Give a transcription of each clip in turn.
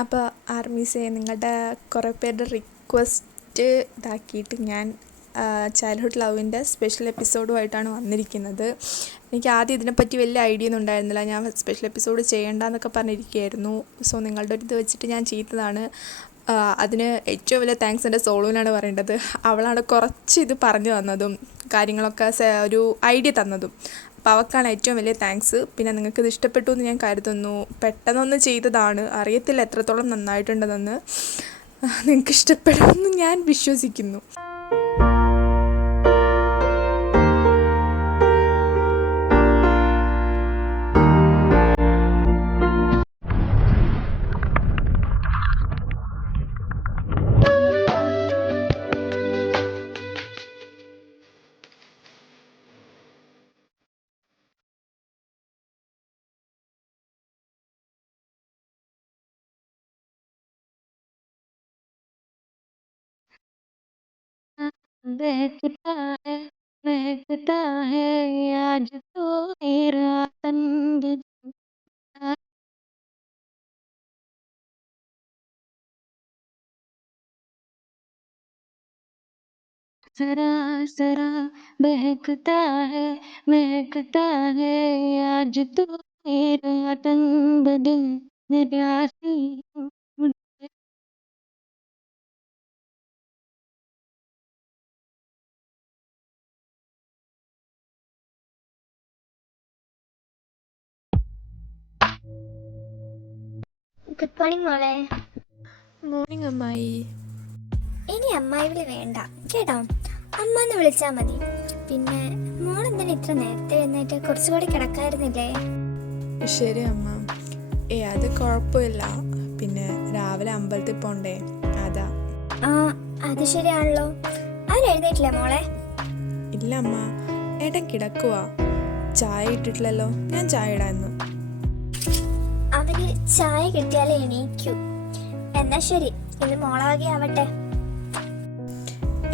അപ്പോൾ ആർമീസേ, നിങ്ങളുടെ കുറേ പേരുടെ റിക്വസ്റ്റ് ഇതാക്കിയിട്ട് ഞാൻ ചൈൽഡ്ഹുഡ് ലവിൻ്റെ സ്പെഷ്യൽ എപ്പിസോഡുമായിട്ടാണ് വന്നിരിക്കുന്നത്. എനിക്ക് ആദ്യം ഇതിനെപ്പറ്റി വലിയ ഐഡിയ ഒന്നും ഉണ്ടായിരുന്നില്ല. ഞാൻ സ്പെഷ്യൽ എപ്പിസോഡ് ചെയ്യേണ്ടെന്നൊക്കെ പറഞ്ഞിരിക്കുകയായിരുന്നു. സോ നിങ്ങളുടെ ഒരു ഇത് വെച്ചിട്ട് ഞാൻ ചെയ്തതാണ്. അതിന് ഏറ്റവും വലിയ താങ്ക്സ് എൻ്റെ സോളുവിനാണ് പറയേണ്ടത്. അവളാണ് കുറച്ച് ഇത് പറഞ്ഞു തന്നതും കാര്യങ്ങളൊക്കെ ഒരു ഐഡിയ തന്നതും. അപ്പോൾ അവൾക്കാണ് ഏറ്റവും വലിയ താങ്ക്സ്. പിന്നെ നിങ്ങൾക്കിത് ഇഷ്ടപ്പെട്ടു എന്ന് ഞാൻ കരുതുന്നു. പെട്ടെന്നൊന്ന് ചെയ്തതാണ്, അറിയത്തില്ല എത്രത്തോളം നന്നായിട്ടുണ്ടെന്ന്. നിങ്ങൾക്ക് ഇഷ്ടപ്പെടുമെന്ന് ഞാൻ വിശ്വസിക്കുന്നു. महकता है महकता है आज तो मेरा तन बदला जरा जरा महकता है आज तो मेरा तन बदल गया सी मुझे ഗുഡ് മോർണിംഗ് മോളെ. മോർണിംഗ് അമ്മായി. ഇനി അമ്മായി വിളി വേണ്ട കേട്ടോ, അമ്മ എന്ന് വിളിച്ചാൽ മതി. പിന്നെ മോളെന്തിനാ ഇത്ര നേരത്തെ എഴുന്നേറ്റ്? കുറച്ചുകൂടി കിടക്കായിരുന്നില്ലേ? ശരി അമ്മ. അത് കുഴപ്പമില്ല. പിന്നെ രാവിലെ അമ്പലത്തിൽ പോണ്ടേ, അതാ. ആ, അത് ശരിയാണല്ലോ. അവരെഴുന്നേറ്റില്ലേ മോളെ? ഇല്ല അമ്മ, ഏട്ടൻ കിടക്കുക. ചായ ഇട്ടിട്ടില്ലല്ലോ. ഞാൻ ചായ ഇടാന്നു. അവന് ചായ കിട്ടിയാലേ എണീക്കൂ. എന്നാ ശരി, ഇന്ന് മോളാകെ ആവട്ടെ.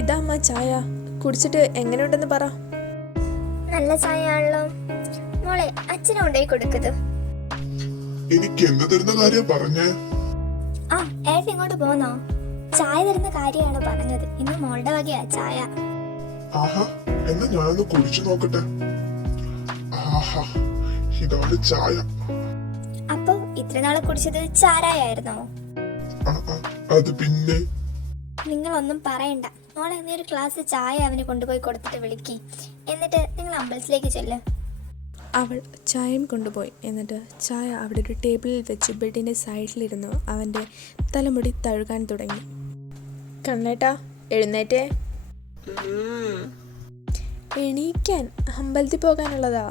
ഇതാ അമ്മ ചായ. കുടിച്ചിട്ട് എങ്ങനെയുണ്ടെന്ന് പറ. നല്ല ചായ ആണല്ലോ മോളെ. അച്ഛനെ കൊണ്ടുപോയി കൊടുക്കത്. എനിക്ക് എന്ത് തരുന്ന കാര്യം പറഞ്ഞേ? ആ, ഏട്ടൻ ഇങ്ങോട്ട് പോന്നോ? ചായ തരുന്ന കാര്യമാണ് പറഞ്ഞത്. ഇന്ന് മോളുടെ വകയാ ചായ. ആഹാ, എന്നാ ഞാനൊന്ന് കുടിച്ചു നോക്കട്ടെ. ആഹാ, ഇതാണ് ചായ. അപ്പൊ ഇത്ര നാളെ കുടിച്ചത് ചാരായായിരുന്നോ? അത് പിന്നെ നിങ്ങളൊന്നും പറയണ്ട മോളെ. നീ ഒരു ഗ്ലാസ് ചായ അവന് കൊണ്ടുപോയി കൊടുത്തിട്ട് വിളിക്കി. എന്നിട്ട് നിങ്ങൾ അമ്പലത്തിലേക്ക് ചെല്ല്. അവൾ ചായയും കൊണ്ടുപോയി. എന്നിട്ട് ചായ അവിടെ ഒരു ടേബിളിൽ വെച്ച് ബെഡിൻ്റെ സൈഡിലിരുന്ന് അവൻ്റെ തലമുടി തഴുകാൻ തുടങ്ങി. കണ്ണേട്ടാ, എഴുന്നേറ്റേ. എണീക്കാൻ, അമ്പലത്തിൽ പോകാനുള്ളതാ.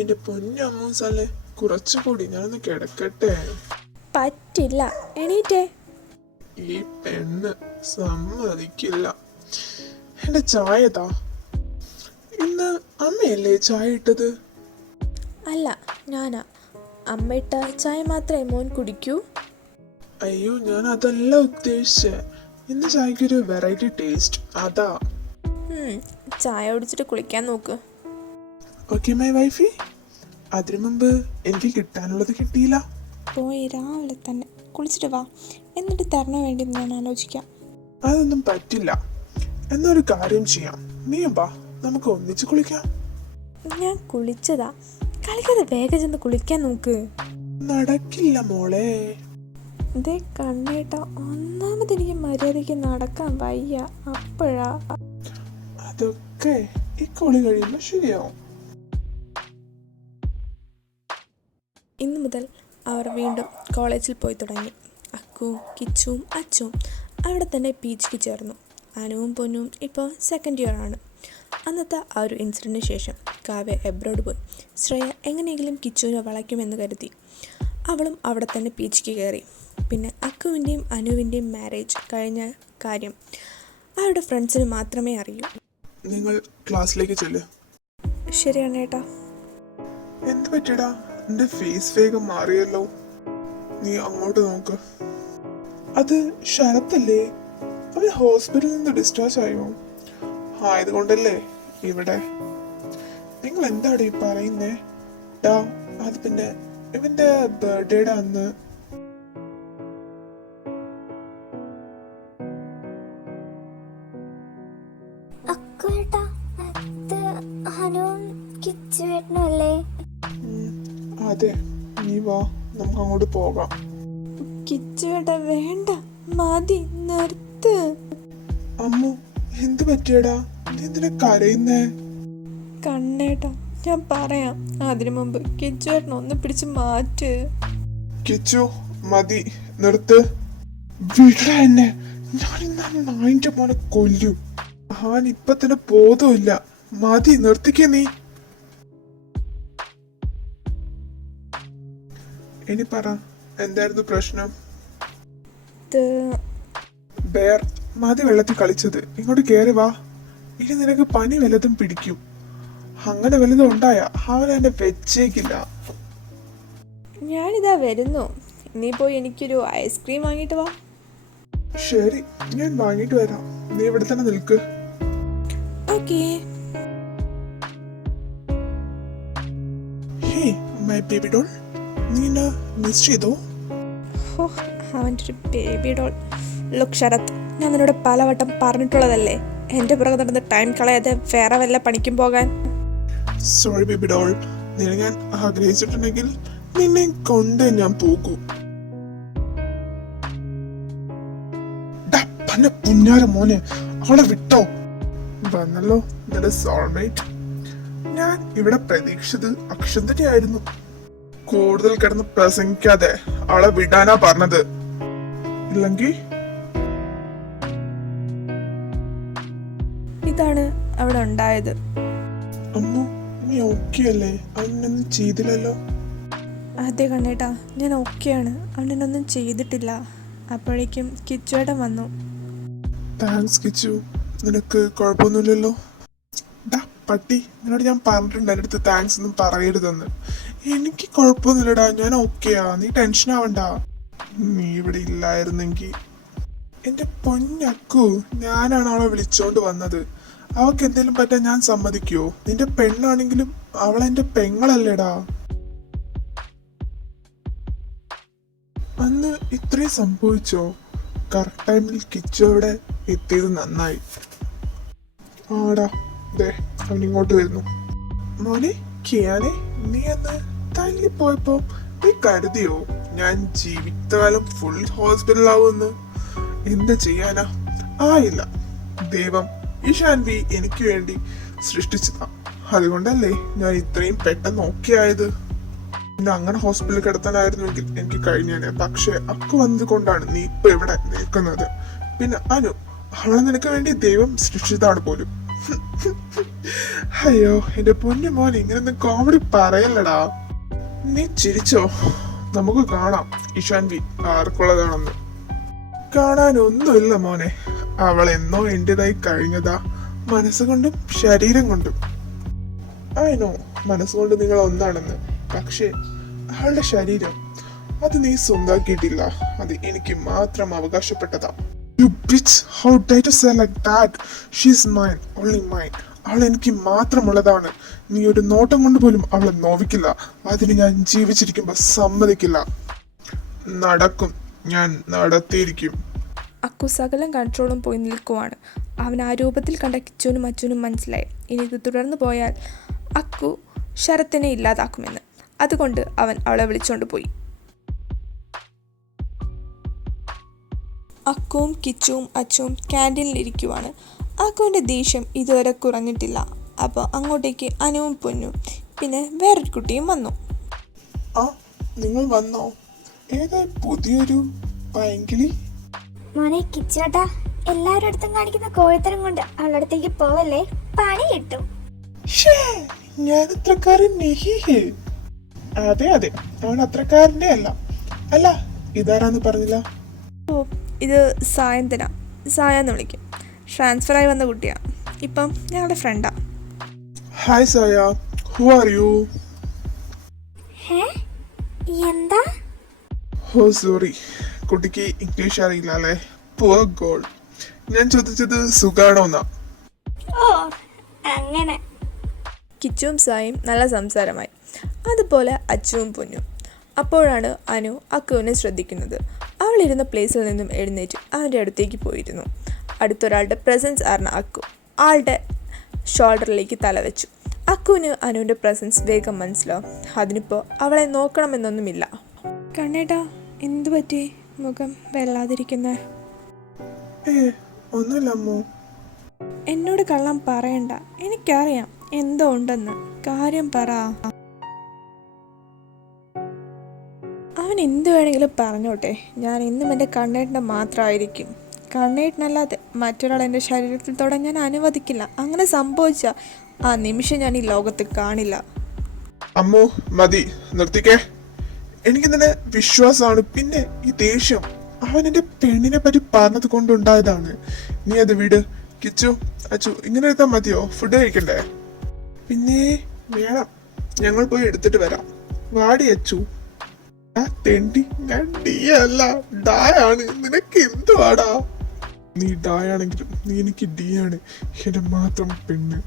എന്റെ പൊന്നമ്മൂസല്ലേ, കുറച്ചുകൂടി ഞാനൊന്ന് കിടക്കട്ടെ. പറ്റില്ല, എണീറ്റേ. ഈ പെണ്ണ് സമ്മതിക്കില്ല. എന്റെ ചായതാ. ഇന്ന് അമ്മയല്ലേ ചായ ഇട്ടത്? അല്ല, ഞാനാ. അമ്മ ഇട്ട ചായ മാത്രമേ മോൻ കുടിക്കൂ. അയ്യോ, ഞാൻ അതല്ല ഉദ്ദേശിച്ചേ. ഇന്ന് ചായക്കൊരു വെറൈറ്റി ടേസ്റ്റ്, അതാ. ചായ കുടിച്ചിട്ട് കുളിക്കാൻ നോക്ക്. Okay my Wi-Fi. അതിനു മുമ്പ് എനിക്ക് കിട്ടാനുള്ളത് കിട്ടിയില്ല. പോയി രാവിലെ തന്നെ കുളിച്ചിട്ട് വാ. എന്നിട്ട് തരണ വേണ്ടി ഞാൻ ആലോചിക്കാം. അതൊന്നും പറ്റില്ല. എന്നൊരു കാര്യം ചെയ്യാം, നീ വാ, നമുക്ക് ഒന്നിച്ച് കുളിക്കാം. ഞാൻ കുളിച്ചതാ. കളിക്കാതെ വേഗം ചെന്ന് കുളിക്കാൻ നോക്ക്. നടക്കില്ല മോളെ. ഇതേ കണ്ണേട്ട, ഒന്നാമത് എനിക്ക് മര്യാദയ്ക്ക് നടക്കാൻ വയ്യ. അപ്പോഴാ. അതൊക്കെ ഈ കുളി കഴിയുമ്പോൾ ശരിയാവും. ഇന്നു മുതൽ അവർ വീണ്ടും കോളേജിൽ പോയി തുടങ്ങി. അക്കുവും കിച്ചുവും അച്ചുവും അവിടെ തന്നെ PGക്ക് ചേർന്നു. അനുവും പൊന്നും ഇപ്പോൾ സെക്കൻഡ് ഇയർ ആണ്. അന്നത്തെ ആ ഒരു ഇൻസിഡൻറ്റിന് ശേഷം കാവ്യ എബ്രോഡ് പോയി. ശ്രേയ എങ്ങനെയെങ്കിലും കിച്ചുവിനെ വളയ്ക്കുമെന്ന് കരുതി അവളും അവിടെ തന്നെ PGക്ക് കയറി. പിന്നെ അക്കുവിൻ്റെയും അനുവിൻ്റെയും മാരേജ് കഴിഞ്ഞ കാര്യം അവരുടെ ഫ്രണ്ട്സിന് മാത്രമേ അറിയൂ. നിങ്ങൾ ക്ലാസ്സിലേക്ക് ചെല്ല്. ശരിയാണ് ഏട്ടാ. എന്ത് പറ്റിയടാ? എന്റെ ഫേസ് വേഗം മാറിയല്ലോ. നീ അങ്ങോട്ട് നോക്ക്. അത് ശരത്തല്ലേ? അവൻ ഹോസ്പിറ്റലിൽ നിന്ന് ഡിസ്ചാർജ് ആയോ? ആയതുകൊണ്ടല്ലേ ഇവിടെ? നിങ്ങൾ എന്താണ് ഈ പറയുന്നേ? അത് പിന്നെ ഇവന്റെ ബർത്ത്ഡേയുടെ അന്ന് കിച്ചുവേട്ടനും അല്ലേ? അതെ, നീ വാ, നമുക്ക് അങ്ങോട്ട് പോകാം. കിച്ചുവേട്ട വേണ്ട, മതി, നിർത്ത്. അമ്മു, എന്ത് പറ്റിയടാ? നീ എന്തിനാ കരയുന്നേ? കണ്ണേട്ടാ, ഞാൻ പറയാം. അതിനു മുമ്പ് കിച്ചുവേട്ടൻ ഒന്ന് പിടിച്ച് മാറ്റ്. കിച്ചു, മതി, നിർത്ത്. വിട എന്നെ, ഞാൻ ഇന്ന് നായിന്റെ മോനെ കൊല്ലും. അവൻ ഇപ്പൊ തന്നെ ബോധമില്ല. മതി, നിർത്തിക്ക നീ. ഇനി പറ, എന്തായിരുന്നു പ്രശ്നം? ബെയർ, മതി വെള്ളത്തിൽ കളിച്ചത്. ഇങ്ങോട്ട് കേറി വാ. ഇനി നിനക്ക് പനി വല്ലതും പിടിക്കും. അങ്ങനെ വല്ലതും ഉണ്ടായ അവൻ എന്നെ വെച്ചേക്കില്ല. ഞാനിതാ വരുന്നു. നീ പോയി എനിക്കൊരു ഐസ്ക്രീം വാങ്ങിയിട്ട് വാ. ശരി, ഞാൻ വാങ്ങിട്ട് വരാം. നീ ഇവിടെ തന്നെ നിൽക്ക്. Okay. Hey my baby doll, നീ എന്നെ മിസ് ചെയ്തോ? ഹോ, അവൻ്റെ ഒരു ബേബി ഡോൾ. ലുക്ക് ശരത്, ഞാൻ നിന്നോട് പലവട്ടം പറഞ്ഞിട്ടുള്ളതല്ലേ, എൻ്റെ പുറകെ നടന്ന് ടൈം കളയാതെ വേറെ വല്ല പണിക്കും പോകാൻ. സോറി ബേബി ഡോൾ, നിന്നെ ഞാൻ ആഗ്രഹിച്ചിട്ടുണ്ടെങ്കിൽ നിന്നെ കൊണ്ട് ഞാൻ പോകൂ. പുന്നാര മോനെ, അവളെ വിട്ടോ. വന്നല്ലോ നിന്റെ സോൾമേറ്റ്. ഞാൻ ഇവിടെ പ്രതീക്ഷിച്ചത് അക്ഷന്തയായിരുന്നു. കൂടുതൽ കിടന്ന് പ്രസംഗിക്കാതെ അവളെ വിടാനാ പറഞ്ഞത്. ഇല്ലെങ്കിൽ ഇതാണ് അവിടെ ഉണ്ടായത്. അമ്മു, നീ ഓക്കെ അല്ലേ? അവനൊന്നും ചെയ്തില്ലല്ലോ. അതെ കണ്ണേട്ടാ, ഞാൻ ഓക്കെയാണ്. അവനൊന്നും ചെയ്തിട്ടില്ല. അപ്പോഴേക്കും കിച്ചുവേട്ടൻ വന്നു. താങ്ക്സ് കിച്ചു, നിനക്ക് കുഴപ്പമൊന്നുമില്ലല്ലോ. പട്ടി, നിന്നോട് ഞാൻ പറഞ്ഞിട്ടുണ്ട് എൻ്റെ അടുത്ത് താങ്ക്സ് ഒന്നും പറയരുതെന്ന്. എനിക്ക് കുഴപ്പമൊന്നുമില്ലടാ, ഞാൻ ഓക്കെയാ, നീ ടെൻഷൻ ആവണ്ട. നീ ഇവിടെ ഇല്ലായിരുന്നെങ്കിൽ. എന്റെ പൊന്നക്കു, ഞാനാണ് അവളെ വിളിച്ചോണ്ട് വന്നത്. അവക്ക് എന്തെങ്കിലും പറ്റാൻ ഞാൻ സമ്മതിക്കുവോ? നിന്റെ പെണ്ണാണെങ്കിലും അവളെന്റെ പെങ്ങളല്ലേടാ. അന്ന് ഇത്രയും സംഭവിച്ചോ? കറക്റ്റ് ടൈമിൽ കിച്ചു അവിടെ എത്തിയത് നന്നായി. ആടാ, ദേ അവൻ ഇങ്ങോട്ട് വരുന്നു. മോനെ കിയാനെ, നീ അന്ന് തല്ലിപ്പോയപ്പോ നീ കരുതിയോ ഞാൻ ജീവിതകാലം ഫുൾ ഹോസ്പിറ്റലാവുമെന്ന്? എന്താ ചെയ്യാനാ, ആയില്ല. ദൈവം ഈ ഷാൻവി എനിക്ക് വേണ്ടി സൃഷ്ടിച്ചതാ. അതുകൊണ്ടല്ലേ ഞാൻ ഇത്രയും പെട്ടെന്ന് ഓക്കെ ആയത്. പിന്നെ അങ്ങനെ ഹോസ്പിറ്റലിൽ കിടത്താനായിരുന്നുവെങ്കിൽ എനിക്ക് കഴിഞ്ഞേനെ. പക്ഷെ അക്കു വന്നത് കൊണ്ടാണ് നീ ഇപ്പൊ ഇവിടെ നിൽക്കുന്നത്. പിന്നെ അനു, അവളെ നിനക്ക് വേണ്ടി ദൈവം സൃഷ്ടിച്ചതാണ് പോലും. അയ്യോ എന്റെ പൊന്നു മോൻ, ഇങ്ങനൊന്നും കോമഡി പറയല്ലടാ. നീ ചിരിച്ചോ? നമുക്ക് കാണാം ഇഷാൻവി ആർക്കുള്ളതാണെന്ന്. കാണാനൊന്നുമില്ല മോനെ, അവൾ എന്നോ എന്റേതായി കഴിഞ്ഞതാ, മനസ്സുകൊണ്ടും ശരീരം കൊണ്ടും. ആയിനോ മനസ്സുകൊണ്ട് നിങ്ങൾ ഒന്നാണെന്ന്, പക്ഷേ അവളുടെ ശരീരം അത് നീ സ്വന്താക്കിയിട്ടില്ല. അത് എനിക്ക് മാത്രം അവകാശപ്പെട്ടതാ. You bitch, how dare you say like that? She's mine, only mine. അവൾ എനിക്ക് മാത്രമുള്ളതാണ്. നീ ഒരു നോട്ടം കൊണ്ട് പോലും അവളെ നോവിക്കില്ല. അതിന് ഞാൻ ജീവിച്ചിരിക്കുമ്പോ സമ്മതിക്കില്ല. നടക്കും, ഞാൻ നടത്തിയിരിക്കും. അക്കു സകലം കൺട്രോളും പോയി നിൽക്കുവാണ്. അവൻ ആ രൂപത്തിൽ കണ്ട കിച്ചുവിനും അച്ചുവിനും മനസ്സിലായി, ഇനി ഇത് തുടർന്നു പോയാൽ അക്കു ശരത്തിനെ ഇല്ലാതാക്കുമെന്ന്. അതുകൊണ്ട് അവൻ അവളെ വിളിച്ചുകൊണ്ട് പോയി. അക്കുവും കിച്ചുവും അച്ചുവും ക്യാൻറ്റീനിലിരിക്കുവാണ്. അക്കുവിൻ്റെ ദേഷ്യം ഇതുവരെ കുറഞ്ഞിട്ടില്ല. അപ്പോൾ അങ്ങോട്ടേക്ക് അനുവും പൊന്നും പിന്നെ വേറൊരു കുട്ടിയും വന്നു. ആ, നിങ്ങൾ വന്നോ? ഏതാ പുതിയൊരു പൈങ്കിളി? മോനെ കിച്ചുവേട്ടാ, എല്ലാവരുടെ അടുത്തും കാണിക്കുന്ന കോഴിത്തരം കൊണ്ട് അവളുടെ അടുത്തേക്ക് പോവല്ലേ, പണി കിട്ടും. ഞാൻ അത്രക്കാരൻ നെഹിഹേ. അതെ അതെ, അവൻ അത്രക്കാരൻ്റെ അല്ല. അല്ല, ഇതാരാന്ന് പറഞ്ഞില്ല. ഓ, ഇത് സായന്തന, സായ എന്ന് വിളിക്കും. ട്രാൻസ്ഫറായി വന്ന കുട്ടിയാണ്. ഇപ്പം ഞങ്ങളുടെ ഫ്രണ്ടാണ്. Hi Saya, who are you? എന്താ? ഓ സോറി, കുട്ടിക്ക് ഇംഗ്ലീഷ് അറിയില്ല അല്ലേ. Poor goal. ഞാൻ ചോദിച്ചത് സുഖാണോന്നാ. ഓ അങ്ങനെ. കിച്ചുവും സായും നല്ല സംസാരമായി. അതുപോലെ അച്ചുവും പൊന്നും. അപ്പോഴാണ് അനു അക്കുവിനെ ശ്രദ്ധിക്കുന്നത്. അവളിരുന്ന പ്ലേസിൽ നിന്നും എഴുന്നേറ്റ് അവൻ്റെ അടുത്തേക്ക് പോയിരുന്നു. അടുത്തൊരാളുടെ പ്രസൻസ് അറിഞ്ഞ അക്കു ആളുടെ ഷോൾഡറിലേക്ക് തല വെച്ചു. അക്കുവിന് അനുവിൻ്റെ പ്രസൻസ് വേഗം മനസ്സിലാവും. അതിനിപ്പോൾ അവളെ നോക്കണമെന്നൊന്നുമില്ല. കണ്ണേട്ടാ, എന്തു പറ്റി മുഖം വെള്ളാതിരിക്കുന്ന? ഒന്നുമില്ല അമ്മോ. എന്നോട് കള്ളം പറയണ്ട, എനിക്കറിയാം എന്തോ ഉണ്ടെന്ന്. കാര്യം പറ. അവൻ എന്തു വേണമെങ്കിലും പറഞ്ഞോട്ടെ, ഞാൻ ഇന്നും എൻ്റെ കണ്ണേട്ടൻ്റെ മാത്രമായിരിക്കും. കണ്ണേട്ടനല്ലാതെ മറ്റൊരാൾ എൻ്റെ ശരീരത്തിൽ തൊടാൻ ഞാൻ അനുവദിക്കില്ല. അങ്ങനെ സംഭവിച്ച ആ നിമിഷം ഞാൻ ഈ ലോകത്ത് കാണില്ല. അമ്മോ മതി, നിർത്തിക്കേ. എനിക്ക് നിന്നെ വിശ്വാസമാണ്, പിന്നെ ഈ ദേഷ്യം അവൻ എന്റെ പെണ്ണിനെ പറ്റി പറഞ്ഞത് കൊണ്ടുണ്ടായതാണ്. നീ അത് വിട്. കിച്ചു, അച്ചു, ഇങ്ങനെ എടുത്താൽ മതിയോ? ഫുഡ് കഴിക്കണ്ടേ? പിന്നെ വേണം, ഞങ്ങൾ പോയി എടുത്തിട്ട് വരാം. വാടി അച്ചു. ആ തെണ്ടി, ഞാൻ ഡി അല്ല ഡായാണ്. നിനക്ക് എന്തുവാടാ? നീ ഡായാണെങ്കിലും നീ എനിക്ക് ഡി ആണ്, എന്റെ മാത്രം പെണ്ണ്.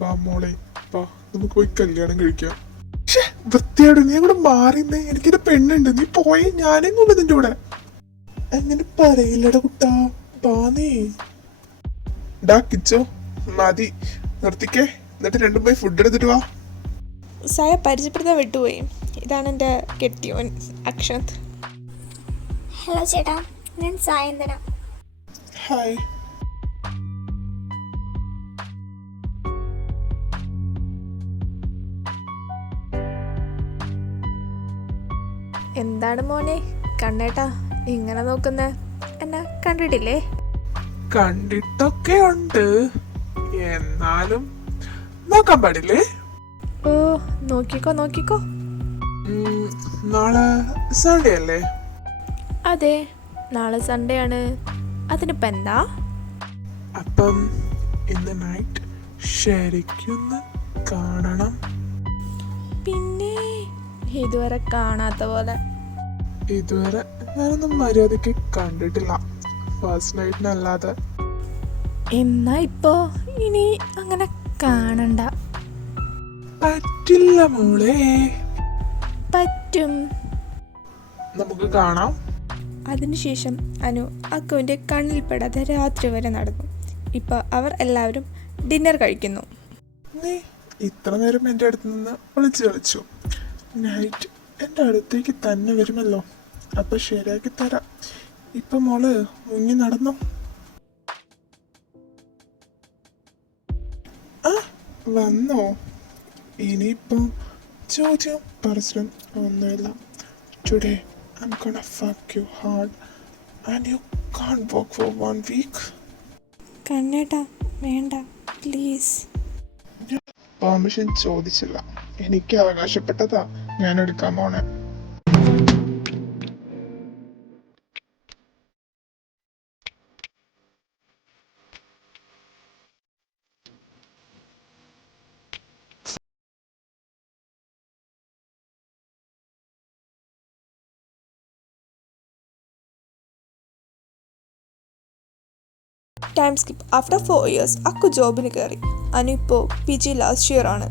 വാ മോളെ, വാ നമുക്ക് പോയി കല്യാണം കഴിക്കാം. വൃത്തിയോട് നീ കൂടെ മാറിന്നേ, എനിക്കൊരു പെണ്ണുണ്ട്. നീ പോയി, ഞാനേ കൊണ്ട് നിന്റെ കൂടെ. അങ്ങനെ പറയില്ലടാ കുട്ടാ, പാ നീ. ഡാ കിച്ചോ, മതി, നിർത്തിക്കേ. എന്നിട്ട് രണ്ടും പോയി ഫുഡ് എടുത്തിട്ട് വാ. സായ പരിചയപ്പെടുത്താൻ വിട്ടുപോയി. ഇതാണ് എൻ്റെ കെട്ടിയോൻ അക്ഷത്. ഹലോ ചേട്ടാ, ഞാൻ സായന്തന. ഹായ്. എന്താണ് മോനെ കണ്ണേട്ടാ ഇങ്ങനെ നോക്കുന്നേ? എന്നാ കണ്ടിട്ടില്ലേ? കണ്ടിട്ടൊക്കെ ഉണ്ട്, എന്നാലും നോക്കാൻ പാടില്ലേ? ഓ, നോക്കിക്കോ നോക്കിക്കോ. നാളെ സൺഡേ അല്ലേ? അതെ, നാളെ സൺഡേ ആണ്. അതിനിപ്പോൾ എന്താ? അപ്പം ഇന്ന് നൈറ്റ് ശരിക്കൊന്ന് കാണണം. പിന്നെ ഇതുവരെ കാണാത്ത പോലെ. ഇതുവരെ ഞാനൊന്നും മര്യാദക്ക് കണ്ടിട്ടില്ല, ഫസ്റ്റ് നൈറ്റിനല്ലാതെ. എന്നാ ഇപ്പോ ഇനി അങ്ങനെ കാണണ്ട. പറ്റില്ല മോളെ. പറ്റും. നമുക്ക് കാണാം. അതിനുശേഷം അനു അക്കുവിൻ്റെ കണ്ണിൽപ്പെടാതെ രാത്രി വരെ നടന്നു. ഇപ്പോൾ അവർ എല്ലാവരും ഡിന്നർ കഴിക്കുന്നു. നീ ഇത്ര നേരം എൻ്റെ അടുത്ത് നിന്ന് വിളിച്ചു കളിച്ചു. നൈറ്റ് എൻ്റെ അടുത്തേക്ക് തന്നെ വരുമല്ലോ, അപ്പൊ ശരിയാക്കി തരാം. ഇപ്പൊ മോള് മുങ്ങി നടന്നു. ആ വന്നോ? ഇനിയിപ്പം ചോദ്യം പറച്ചിലും ഒന്നുമില്ല. Today I'm gonna fuck you hard and you can't walk for 1 week. കണ്ണേട്ടാ വേണ്ട പ്ലീസ്. പെർമിഷൻ ചോദിച്ചില്ല, എനിക്ക് അവകാശപ്പെട്ടതാ ഞാൻ എടുക്കാൻ പോണേ. Time skip. ആഫ്റ്റർ 4 years അക്കു ജോബിന് കയറി. അനു ഇപ്പോൾ PG ലാസ്റ്റ് ഇയർ ആണ്.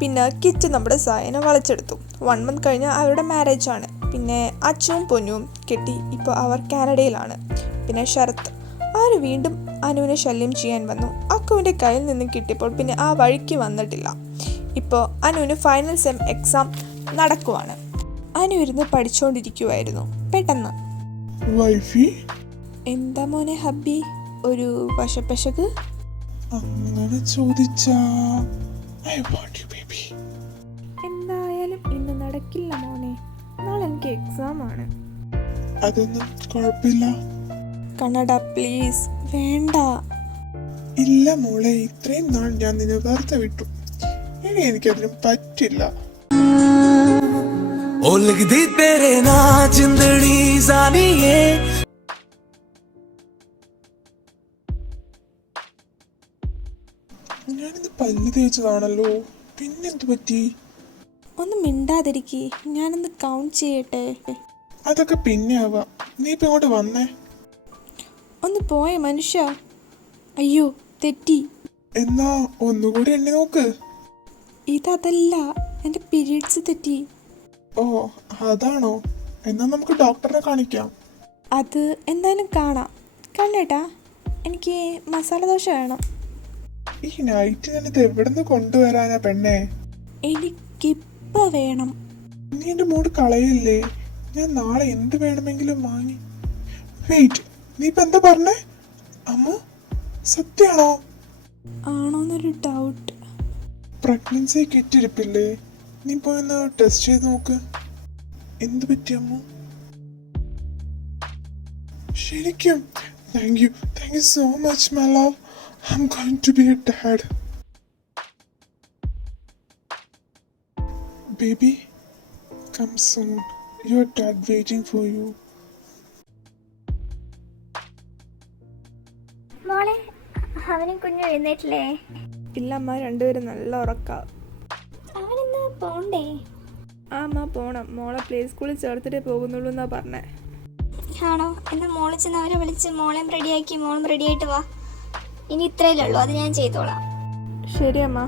പിന്നെ കിച്ച് നമ്മുടെ സായനെ വളച്ചെടുത്തു. 1 month കഴിഞ്ഞ് അവരുടെ മാരേജ് ആണ്. പിന്നെ അച്ചുവും പൊന്നുവും കെട്ടി ഇപ്പോൾ അവർ കാനഡയിലാണ്. പിന്നെ ശരത് ആര് വീണ്ടും അനുവിനെ ശല്യം ചെയ്യാൻ വന്നു. അക്കുവിൻ്റെ കയ്യിൽ നിന്നും കിട്ടിയപ്പോൾ പിന്നെ ആ വഴിക്ക് വന്നിട്ടില്ല. ഇപ്പോൾ അനുവിന് ഫൈനൽ സെം എക്സാം നടക്കുവാണ്. അനു ഇരുന്ന് പഠിച്ചുകൊണ്ടിരിക്കുമായിരുന്നു. പെട്ടെന്ന് വൈഫി, എന്താ മോനെ ഹബ്ബി ഒരു പശപ്പശക്ക്? അങ്ങനെ ചോദിച്ചാ I want you baby. എന്തായാലും ഇന്ന് നടക്കില്ല മോനെ, നാളെ എനിക്ക് എക്സാം ആണ്. അതൊന്നും കുഴപ്പമില്ല. കണ്ണട പ്ലീസ് വേണ്ട. ഇല്ല മോളെ, ഇത്രയും നാൾ ഞാൻ നിന്നെ വെറുതെ വിട്ടു, ഇനി എനിക്കതിന് പറ്റില്ല. ओ लगदी तेरे ना जिंदड़ी जानिए ഞാനിന്ന് പല്ല് തേച്ചതാണല്ലോ, പിന്നെന്തു പറ്റി? ഒന്ന് മിണ്ടാതിരിക്കേ, ഞാനൊന്ന് കൗണ്ട് ചെയ്യട്ടെ. അതൊക്കെ പിന്നെ ആവാം. നീ ഇപ്പൊ ഇങ്ങോട്ട് വന്നേ. ഒന്ന് പോയ മനുഷ്യ. അയ്യോ തെറ്റി. എന്നാ ഒന്നുകൂടി എണ്ണി നോക്ക്. ഇതല്ല, എൻ്റെ പീരീഡ്സ് തെറ്റി. ഓ അതാണോ? എന്നാ നമുക്ക് ഡോക്ടറിനെ കാണിക്കാം. അത് എന്തായാലും കാണാം. കണ്ണേട്ടാ എനിക്ക് മസാല ദോശ വേണം. ഈ നൈറ്റ് ഇത് എവിടുന്ന് കൊണ്ടുവരാനാ പെണ്ണേ? എനിക്കിപ്പോൾ വേണം. നീ എന്റെ മൂഡ് കളയല്ലേ? ഞാൻ നാളെ എന്ത് വേണമെങ്കിലും വാങ്ങി. വെയിറ്റ്, നീ ഇപ്പൊ എന്താ പറഞ്ഞേ? അമ്മു, സത്യാണോ? ആണോന്നൊരു ഡൗട്ട്. പ്രഗ്നൻസി കിറ്റ് ഇരിപ്പില്ലേ? നീ പോയി ഒന്ന് ടെസ്റ്റ് ചെയ്ത് നോക്ക്. എന്ത് പറ്റി അമ്മു? ശരിക്കും? Thank you so much my love. I am going to be a dad. Baby, come soon. Your dad waiting for you. മോളെ, അവനും കുഞ്ഞും എഴുന്നേറ്റില്ലേ? ഇല്ല അമ്മ, രണ്ടുപേരും നല്ല ഉറക്കാം. അവനിന്ന് പോണ്ടേ? ആ അമ്മ പോണം. മോളെ പ്ലേ സ്കൂളിൽ ചേർത്തിട്ടേ പോകുന്നുള്ളൂ എന്നാ പറഞ്ഞേ. ആണോ? എന്നാ മോളെ ചെന്ന് അവരെ വിളിച്ച് മോളെയും റെഡിയാക്കി മോളും റെഡിയായിട്ട് വാ. ഇനി ഇത്രയല്ലേ ഉള്ളൂ, അത് ഞാൻ ചെയ്തോളാം. ശരി അമ്മ.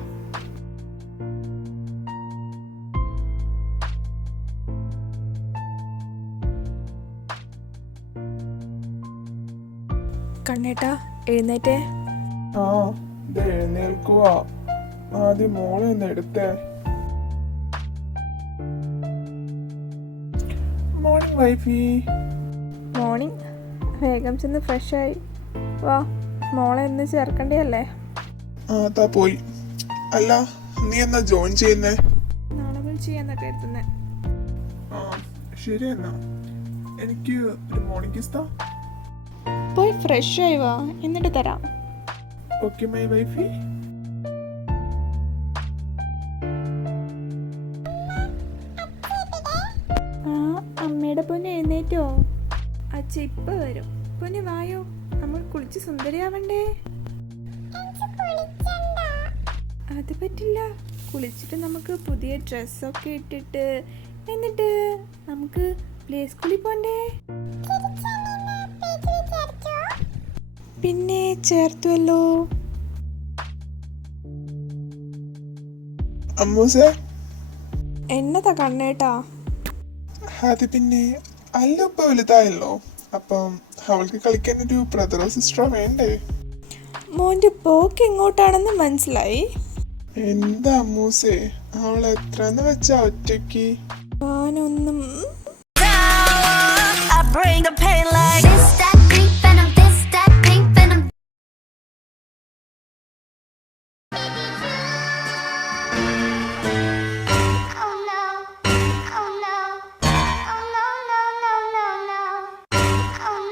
കണ്ണേട്ടാ, എഴുന്നേറ്റേ. ആ, എഴുന്നേൽക്കുവാ. ആദ്യം മോളെ ഒന്ന് എടുത്തേ. Morning Wi-Fi. മോർണിംഗ്. വേഗം ചെന്ന് ഫ്രഷായി വാ, മോളെ എന്ന് ചേർക്കണ്ടേ? താ പോയി. അല്ല, നീ എന്നാ ജോയിൻ ചെയ്യുന്നേ? നാളെ വിളിച്ച് ചെയ്യാന്നാ കരുതുന്നേ. ആ ശരി, എന്നാ എനിക്ക് ഒരു മോർണിംഗ് കിസ് താ. പോയി ഫ്രഷായി വാ, എന്നിട്ട് തരാം. Okay my Wi-Fi. ആ അമ്മയുടെ പൊന്ന് എഴുന്നേറ്റോ? അച്ഛ ഇപ്പൊ വരും. പൊന്ന് വായോ, നമ്മൾ കുളിച്ച് സുന്ദരിയാവണ്ടേ? അത് പറ്റില്ല. കുളിച്ചിട്ട് നമുക്ക് പുതിയ ഡ്രസ്സൊക്കെ ഇട്ടിട്ട് എന്നിട്ട് നമുക്ക് പ്ലേ സ്കൂളിൽ പോണ്ടേ? പിന്നെ ചേർത്തുവല്ലോ. അമ്മൂസേ, എന്നതാ കണ്ണേട്ടാ? അത് പിന്നെ അല്ല, ഇപ്പൊ വലുതായല്ലോ. അപ്പം അവൾക്ക് കളിക്കാൻ ഒരു ബ്രദറോ സിസ്റ്ററോ വേണ്ടേ? മോൻ്റെ പോക്ക് എങ്ങോട്ടാണെന്ന് മനസ്സിലായി. എന്താ അമ്മൂസേ, അവൾ എത്രന്ന് വെച്ചാ ഒറ്റയ്ക്ക്? ഞാനൊന്നും I bring the pain like this.